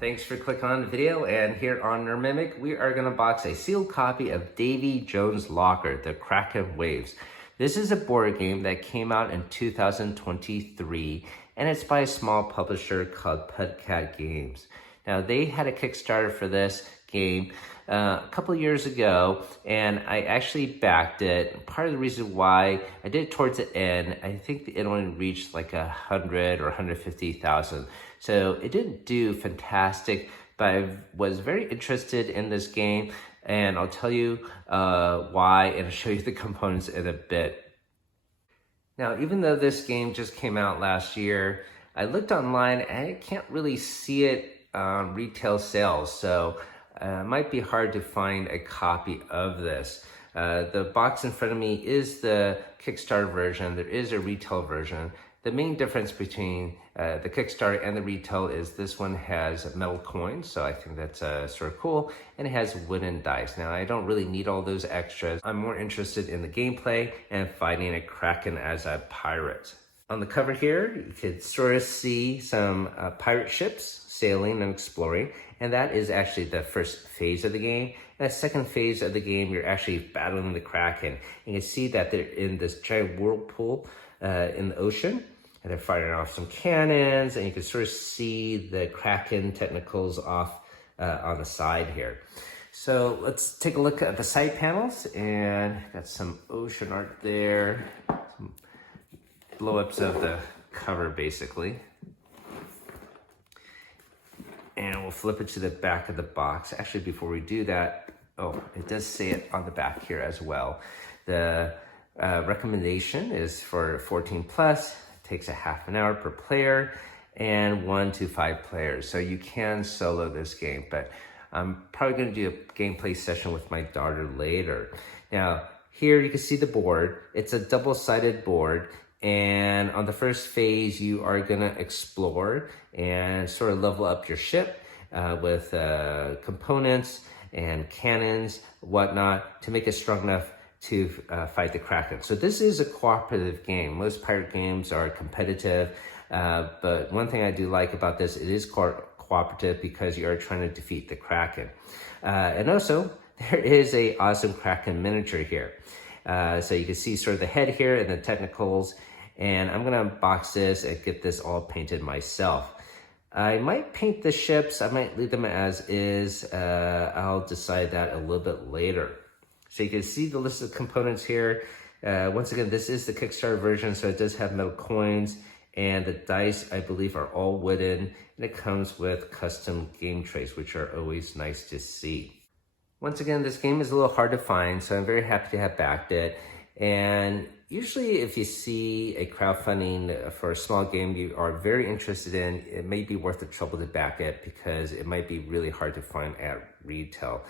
Thanks for clicking on the video, and here on Nerd Mimic, we are going to box a sealed copy of Davy Jones' Locker, the Kraken Waves. This is a board game that came out in 2023, and it's by a small publisher called Pudcat Games. Now, they had a Kickstarter for this game a couple of years ago, and I actually backed it. Part of the reason why I did it towards the end, I think it only reached like 100 or 150,000. So it didn't do fantastic, but I was very interested in this game, and I'll tell you why, and I'll show you the components in a bit. Now, even though this game just came out last year, I looked online and I can't really see it on retail sales, so it might be hard to find a copy of this. The box in front of me is the Kickstarter version. There is a retail version. The main difference between the Kickstarter and the retail is this one has metal coins, so I think that's sort of cool, and it has wooden dice. Now, I don't really need all those extras. I'm more interested in the gameplay and fighting a Kraken as a pirate. On the cover here, you could sort of see some pirate ships sailing and exploring, and that is actually the first phase of the game. And the second phase of the game, you're actually battling the Kraken. And you see that they're in this giant whirlpool in the ocean, and they're firing off some cannons, and you can sort of see the Kraken tentacles off on the side here. So let's take a look at the side panels, and got some ocean art there, some blow-ups of the cover basically. And we'll flip it to the back of the box. Actually, before we do that, oh, it does say it on the back here as well. The recommendation is for 14 plus. It takes a half an hour per player and 1 to 5 players. So you can solo this game, but I'm probably going to do a gameplay session with my daughter later. Now, here you can see the board. It's a double-sided board. And on the first phase, you are going to explore and sort of level up your ship with components and cannons, whatnot, to make it strong enough to fight the Kraken. So this is a cooperative game. Most pirate games are competitive, but one thing I do like about this, it is cooperative because you are trying to defeat the Kraken. And also, there is a awesome Kraken miniature here. So you can see sort of the head here and the technicals, and I'm gonna unbox this and get this all painted myself. I might paint the ships, I might leave them as is. I'll decide that a little bit later. So you can see the list of components here. Once again, this is the Kickstarter version, so it does have metal coins, and the dice, I believe, are all wooden, and it comes with custom game trays, which are always nice to see. Once again, this game is a little hard to find, so I'm very happy to have backed it. And usually if you see a crowdfunding for a small game you are very interested in, it may be worth the trouble to back it because it might be really hard to find at retail.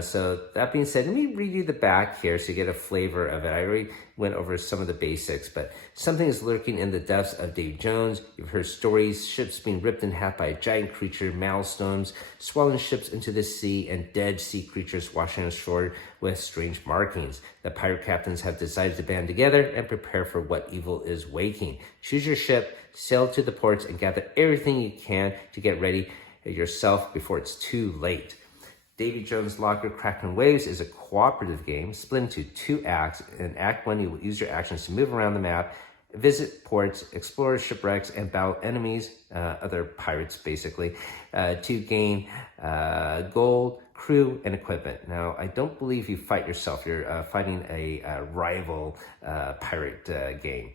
So that being said, let me read you the back here so you get a flavor of it. I already went over some of the basics, but something is lurking in the depths of Davy Jones. You've heard stories, ships being ripped in half by a giant creature, milestones, swallowing ships into the sea, and dead sea creatures washing ashore with strange markings. The pirate captains have decided to band together and prepare for what evil is waking. Choose your ship, sail to the ports, and gather everything you can to get ready yourself before it's too late. Davy Jones' Locker Kraken Waves is a cooperative game split into 2 acts. In Act 1, you will use your actions to move around the map, visit ports, explore shipwrecks, and battle enemies, other pirates basically, to gain gold, crew, and equipment. Now, I don't believe you fight yourself. You're fighting a rival pirate game.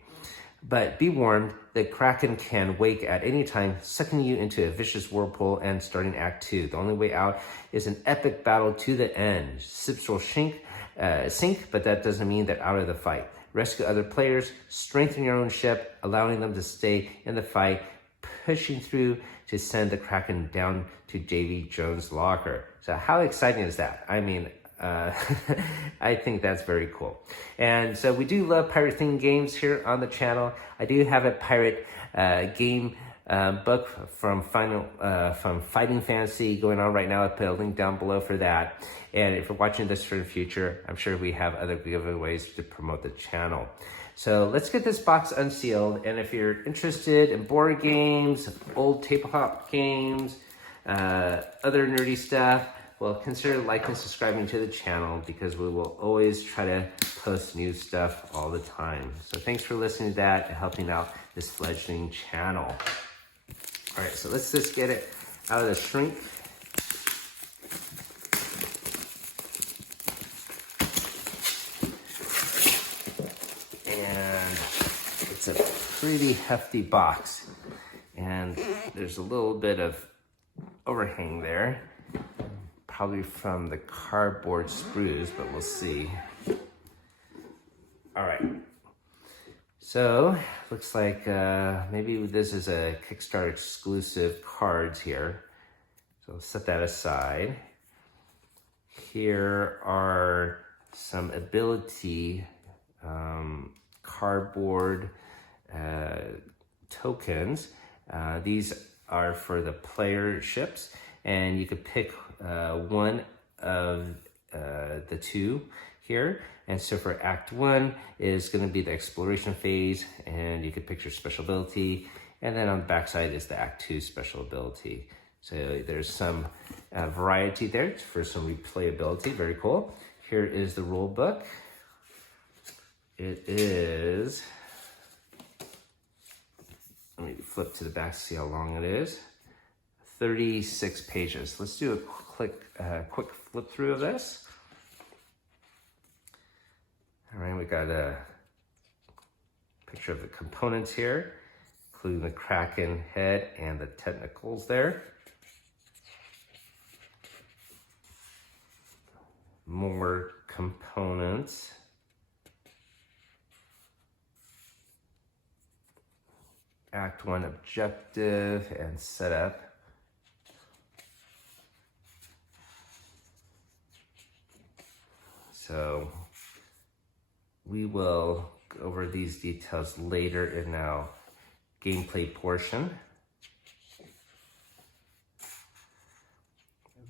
But be warned, the Kraken can wake at any time, sucking you into a vicious whirlpool and starting Act 2. The only way out is an epic battle to the end. Ships will sink, but that doesn't mean they're out of the fight. Rescue other players, strengthen your own ship, allowing them to stay in the fight, pushing through to send the Kraken down to Davy Jones' Locker. So how exciting is that? I mean, I think that's very cool. And so we do love pirate themed games here on the channel. I do have a pirate game book from Fighting Fantasy going on right now. I'll put a link down below for that. And if you're watching this for the future, I'm sure we have other giveaways to promote the channel. So let's get this box unsealed. And if you're interested in board games, old tabletop games, other nerdy stuff, well, consider liking and subscribing to the channel because we will always try to post new stuff all the time. So thanks for listening to that and helping out this fledgling channel. All right, so let's just get it out of the shrink. And it's a pretty hefty box. And there's a little bit of overhang there. Probably from the cardboard sprues, but we'll see. All right. So, looks like maybe this is a Kickstarter exclusive cards here. So let's set that aside. Here are some ability cardboard tokens. These are for the player ships, and you could pick one of the two here. And so for Act 1 is going to be the exploration phase, and you could pick your special ability. And then on the back side is the Act 2 special ability. So there's some variety there for some replayability. Very cool. Here is the rule book. It is, let me flip to the back to see how long it is. 36 pages. Let's do a quick flip through of this. All right, we got a picture of the components here, including the Kraken head and the tentacles there. More components. Act 1 objective and setup. So we will go over these details later in our gameplay portion.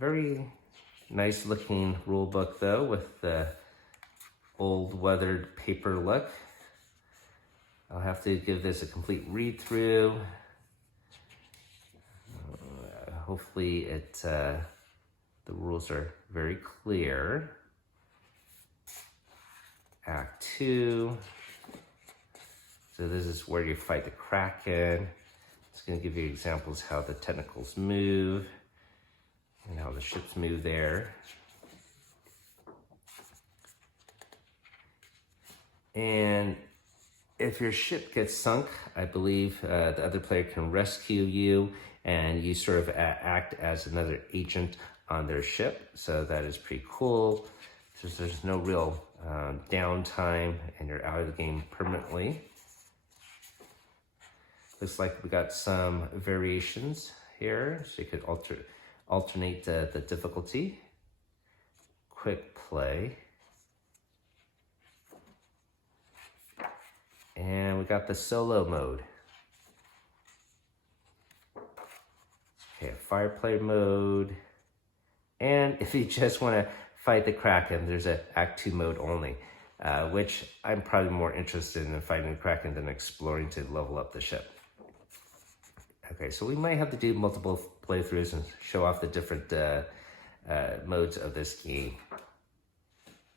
Very nice looking rule book though, with the old weathered paper look. I'll have to give this a complete read through. Hopefully the rules are very clear. Act 2. So this is where you fight the Kraken. It's going to give you examples how the tentacles move and how the ships move there. And if your ship gets sunk, I believe the other player can rescue you, and you sort of act as another agent on their ship. So that is pretty cool. So there's no real downtime, and you're out of the game permanently. Looks like we got some variations here, so you could alternate the difficulty. Quick play. And we got the solo mode. Okay, fire player mode. And if you just want to fight the Kraken, there's an Act 2 mode only, which I'm probably more interested in fighting the Kraken than exploring to level up the ship. Okay, so we might have to do multiple playthroughs and show off the different modes of this game.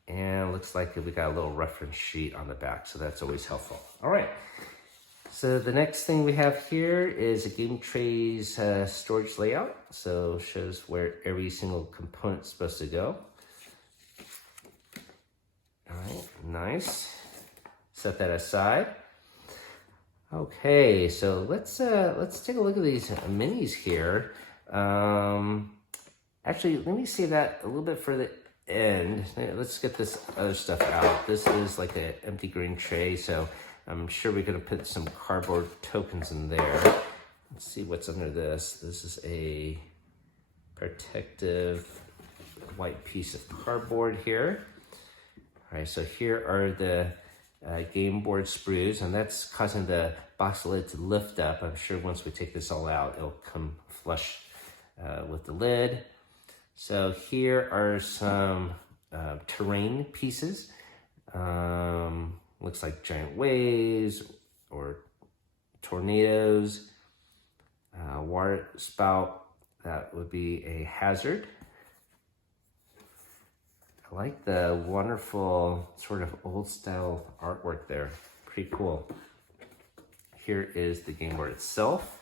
And it looks like we got a little reference sheet on the back, so that's always helpful. All right, so the next thing we have here is a game tray's storage layout. So it shows where every single component is supposed to go. All right, nice. Set that aside. Okay, so let's take a look at these minis here. Actually, let me see that a little bit for the end. Let's get this other stuff out. This is like an empty green tray, so I'm sure we're gonna put some cardboard tokens in there. Let's see what's under this. This is a protective white piece of cardboard here. All right, so here are the game board sprues, and that's causing the box lid to lift up. I'm sure once we take this all out, it'll come flush with the lid. So here are some terrain pieces. Looks like giant waves or tornadoes, water spout, That would be a hazard. I like the wonderful sort of old style artwork there. Pretty cool. Here is the game board itself.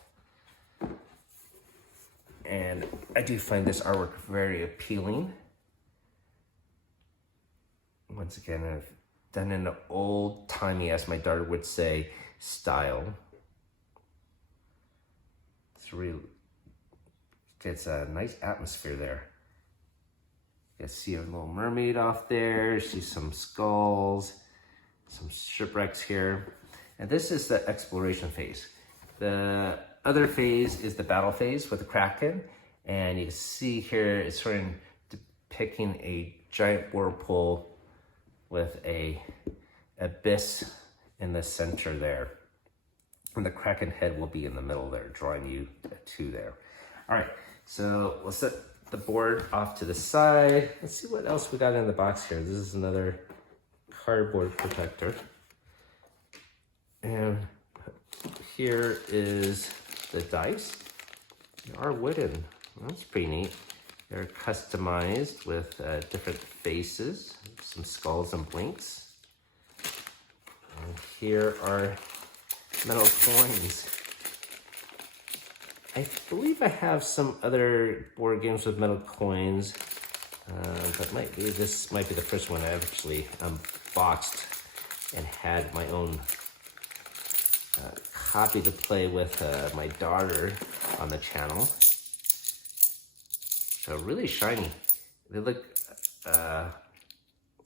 And I do find this artwork very appealing. Once again, I've done an old-timey, as my daughter would say, style. It's really, gets a nice atmosphere there. You can see a little mermaid off there, see some skulls, some shipwrecks here. And this is the exploration phase. The other phase is the battle phase with the Kraken. And you can see here, it's sort of depicting a giant whirlpool with a abyss in the center there. And the Kraken head will be in the middle there, drawing you to there. All right, so we'll set the board off to the side. Let's see what else we got in the box here. This is another cardboard protector. And here is the dice. They are wooden. That's pretty neat. They're customized with different faces, some skulls and blinks. And here are metal coins. I believe I have some other board games with metal coins, but this might be the first one I actually unboxed and had my own copy to play with my daughter on the channel. So really shiny. They look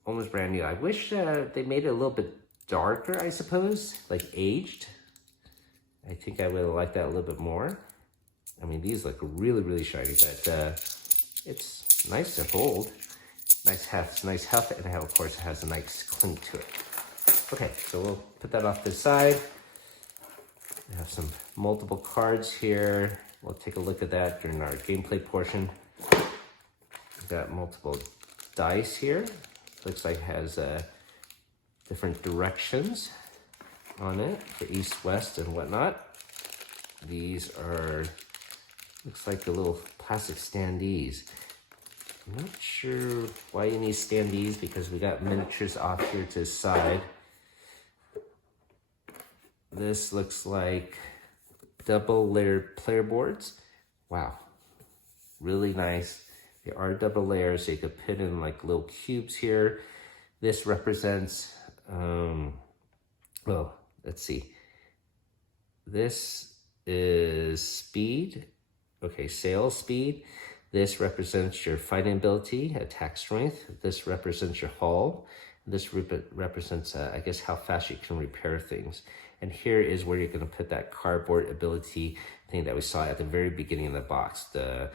almost brand new. I wish they made it a little bit darker, I suppose, like aged. I think I would have liked that a little bit more. I mean, these look really, really shiny, but it's nice to hold. Nice health, and of course it has a nice clink to it. Okay, so we'll put that off to the side. We have some multiple cards here. We'll take a look at that during our gameplay portion. We've got multiple dice here. Looks like it has different directions on it for east, west, and whatnot. These are, looks like the little plastic standees. I'm not sure why you need standees because we got miniatures off here to the side. This looks like double layered player boards. Wow, really nice. They are double layers, so you could put in like little cubes here. This represents, well, let's see. This is speed. Okay, sail speed. This represents your fighting ability, attack strength. This represents your hull. This represents, I guess, how fast you can repair things. And here is where you're going to put that cardboard ability thing that we saw at the very beginning of the box. The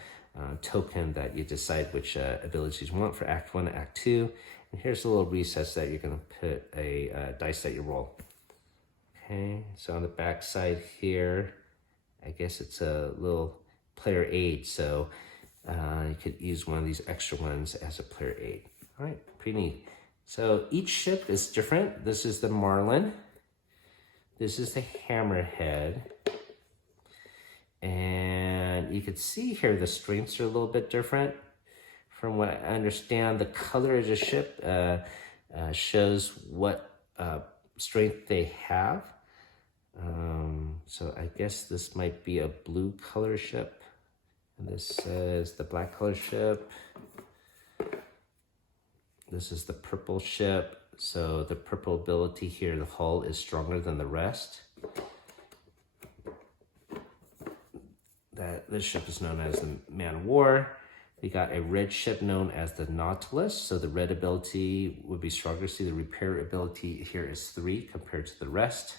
token that you decide which abilities you want for Act 1 and Act 2. And here's a little recess that you're going to put a dice that you roll. Okay, so on the back side here, I guess it's a little player aid. So you could use one of these extra ones as a player aid. All right, pretty neat. So each ship is different. This is the Marlin. This is the Hammerhead. And you can see here the strengths are a little bit different. From what I understand, the color of the ship shows what strength they have. So I guess this might be a blue color ship. And this is the black color ship. This is the purple ship. So the purple ability here, the hull is stronger than the rest. This ship is known as the Man of War. We got a red ship known as the Nautilus. So the red ability would be stronger. See, the repair ability here is 3 compared to the rest.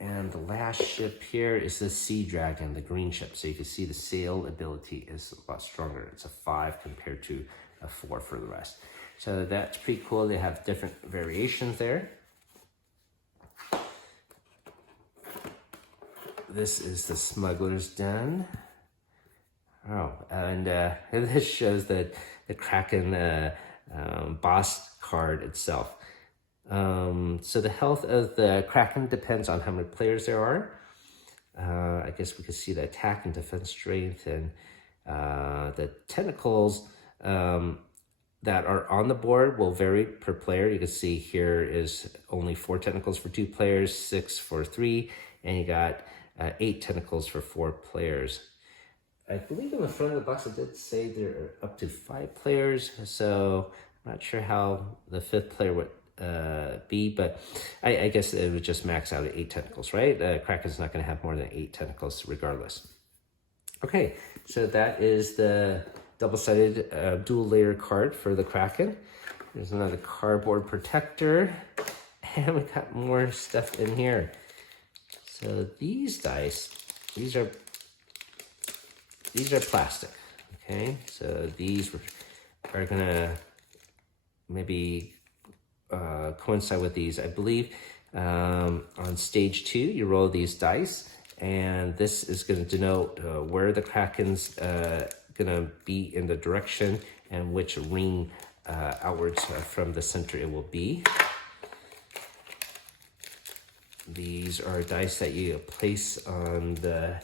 And the last ship here is the Sea Dragon, the green ship. So you can see the sail ability is a lot stronger. It's a 5 compared to a 4 for the rest. So that's pretty cool. They have different variations there. This is the Smuggler's Den. Oh, and this shows that the Kraken boss card itself. So the health of the Kraken depends on how many players there are. I guess we could see the attack and defense strength, and the tentacles that are on the board will vary per player. You can see here is only 4 tentacles for 2 players, 6 for 3, and you got 8 tentacles for 4 players. I believe in the front of the box it did say there are up to 5 players, so I'm not sure how the 5th player would be, but I guess it would just max out at 8 tentacles, right? Kraken's not going to have more than 8 tentacles regardless. Okay, so that is the double-sided dual layer card for the Kraken. There's another cardboard protector, and we got more stuff in here. So these dice, these are plastic, okay? So these are gonna maybe coincide with these. I believe on stage 2, you roll these dice, and this is gonna denote where the Kraken's gonna be in the direction and which ring outwards from the center it will be. These are dice that you place on the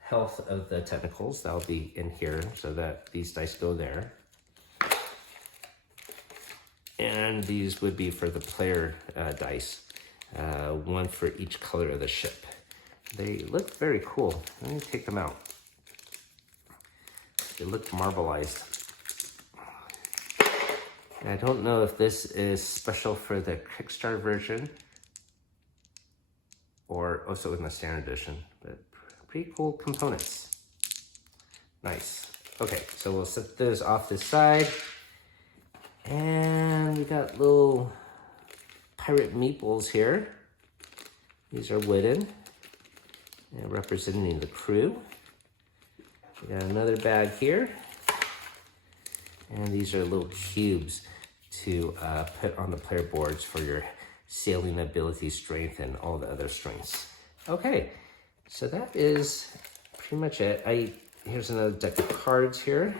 health of the tentacles. That'll be in here, so that these dice go there. And these would be for the player dice, 1 for each color of the ship. They look very cool. Let me take them out. They look marbleized. And I don't know if this is special for the Kickstarter version or also in the standard edition, but pretty cool components. Nice. Okay, so we'll set those off this side. And we got little pirate meeples here. These are wooden and representing the crew. We got another bag here. And these are little cubes to put on the player boards for your sailing ability, strength, and all the other strengths. Okay, so that is pretty much it. Here's another deck of cards here.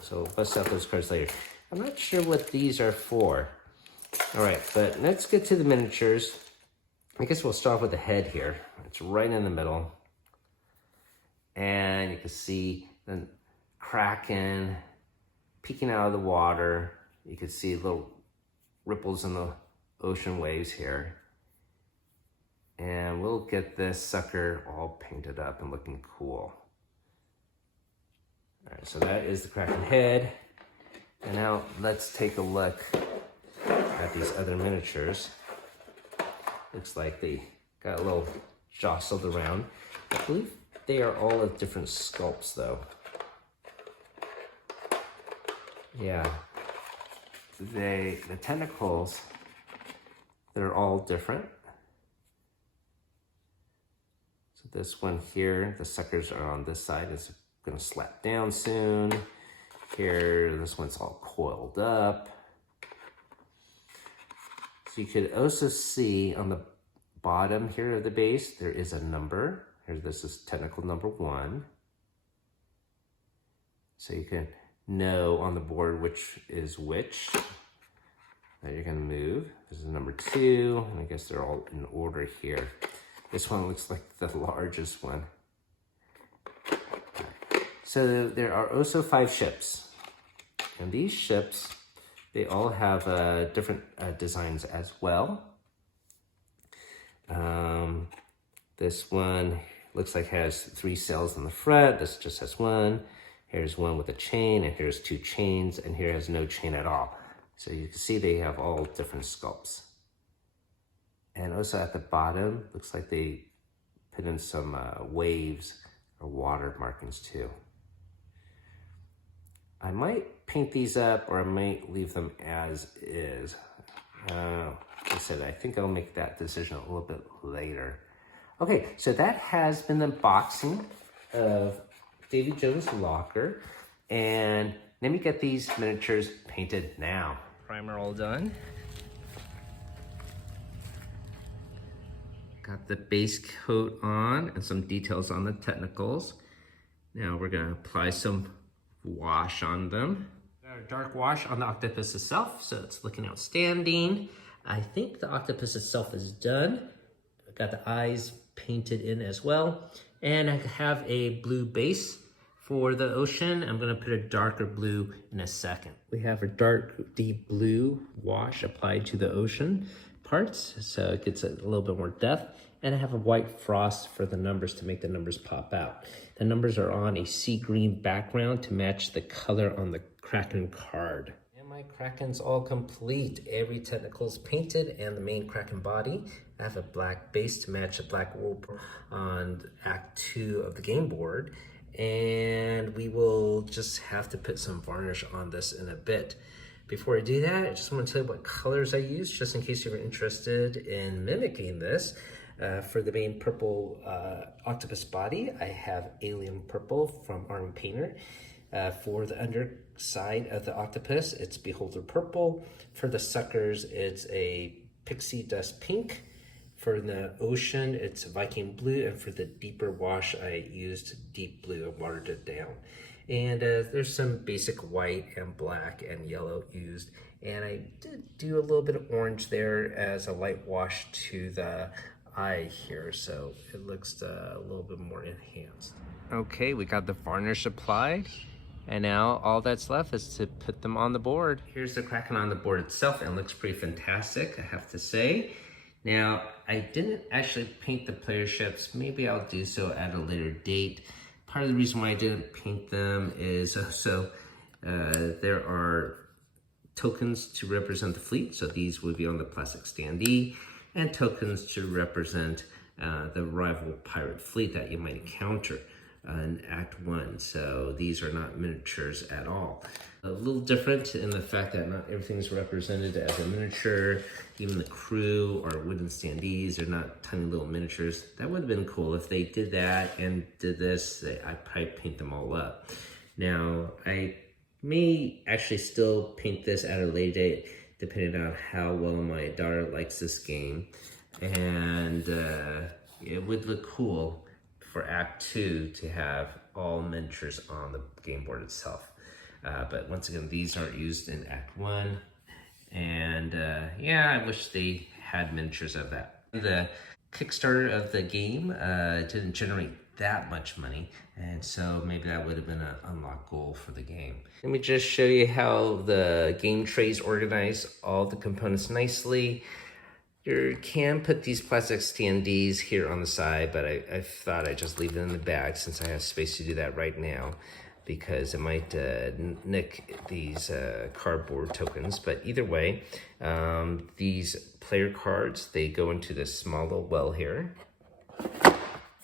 So bust out those cards later. I'm not sure what these are for. All right, but let's get to the miniatures. I guess we'll start off with the head here. It's right in the middle. And you can see the Kraken peeking out of the water. You can see little ripples in the ocean waves here. And we'll get this sucker all painted up and looking cool. All right, so that is the Kraken head. And now let's take a look at these other miniatures. Looks like they got a little jostled around. I believe they are all of different sculpts though. Yeah. The tentacles, they're all different. So this one here, the suckers are on this side. It's gonna slap down soon. Here, this one's all coiled up. So you could also see on the bottom here of the base, there is a number. Here, this is tentacle number 1. So you can know on the board which is which that you're gonna move. This is number 2, and I guess they're all in order here. This one looks like the largest one. So there are also 5 ships, and these ships, they all have different designs as well. This one looks like has 3 sails in the front. This just has 1. Here's one with a chain, and here's 2 chains, and here has no chain at all. So you can see they have all different sculpts. And also at the bottom, looks like they put in some waves or water markings too. I might paint these up, or I might leave them as is. Like I said, I think I'll make that decision a little bit later. Okay, so that has been the unboxing of Davy Jones' locker. And let me get these miniatures painted now. Primer all done. Got the base coat on and some details on the technicals. Now we're gonna apply some wash on them. Our dark wash on the octopus itself, so it's looking outstanding. I think the octopus itself is done. I got the eyes painted in as well. And I have a blue base for the ocean. I'm gonna put a darker blue in a second. We have a dark, deep blue wash applied to the ocean parts, so it gets a little bit more depth. And I have a white frost for the numbers to make the numbers pop out. The numbers are on a sea green background to match the color on the Kraken card. And my Kraken's all complete. Every tentacle is painted and the main Kraken body. I have a black base to match a black rope on Act 2 of the game board. And we will just have to put some varnish on this in a bit. Before I do that, I just want to tell you what colors I use, just in case you're interested in mimicking this. For the main purple octopus body, I have Alien Purple from Army Painter. For the underside of the octopus, it's Beholder Purple. For the suckers, it's a Pixie Dust Pink. For the ocean, it's Viking Blue. And for the deeper wash, I used Deep Blue and watered it down. And there's some basic white and black and yellow used. And I did do a little bit of orange there as a light wash to the eye here, so it looks a little bit more enhanced. Okay, we got the varnish applied, and now all that's left is to put them on the board. Here's the Kraken on the board itself, and it looks pretty fantastic, I have to say. Now, I didn't actually paint the player ships. Maybe I'll do so at a later date. Part of the reason why I didn't paint them is there are tokens to represent the fleet, so these would be on the plastic standee, and tokens to represent the rival pirate fleet that you might encounter in Act 1. So these are not miniatures at all. A little different in the fact that not everything is represented as a miniature. Even the crew or wooden standees are not tiny little miniatures. That would have been cool if they did that and did this. I'd probably paint them all up. Now, I may actually still paint this at a later date, depending on how well my daughter likes this game. And it would look cool for Act 2 to have all miniatures on the game board itself. But once again, these aren't used in Act 1. And yeah, I wish they had miniatures of that. The Kickstarter of the game didn't generate that much money, and so maybe that would have been an unlocked goal for the game. Let me just show you how the game trays organize all the components nicely. You can put these plastic standees here on the side, but I thought I'd just leave it in the bag since I have space to do that right now, because it might nick these cardboard tokens. But either way, these player cards, they go into this small little well here.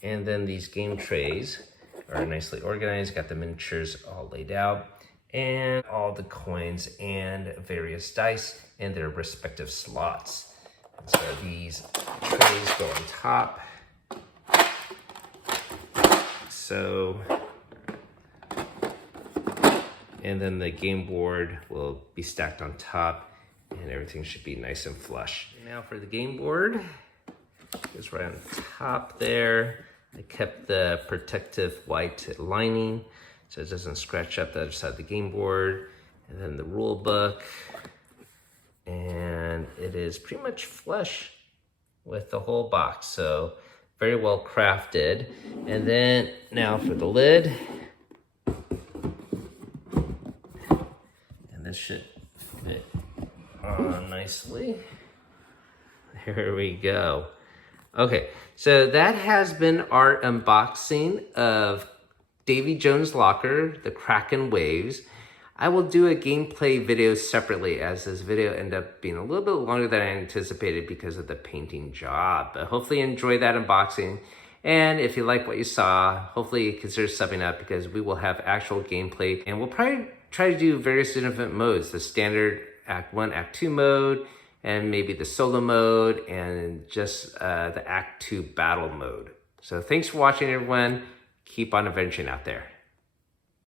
And then these game trays are nicely organized, got the miniatures all laid out, and all the coins and various dice in their respective slots. And so these trays go on top. So, and then the game board will be stacked on top, and everything should be nice and flush. And now for the game board, it's right on top there. I kept the protective white lining so it doesn't scratch up the other side of the game board. And then the rule book. And it is pretty much flush with the whole box. So very well crafted. And then now for the lid. And this should fit on nicely. There we go. Okay, so that has been our unboxing of Davy Jones' Locker, the Kraken Waves. I will do a gameplay video separately, as this video ended up being a little bit longer than I anticipated because of the painting job. But hopefully you enjoyed that unboxing. And if you like what you saw, hopefully you consider subbing up, because we will have actual gameplay. And we'll probably try to do various different modes, the standard Act 1, Act 2 mode, and maybe the solo mode, and just the Act 2 battle mode. So thanks for watching, everyone. Keep on adventuring out there.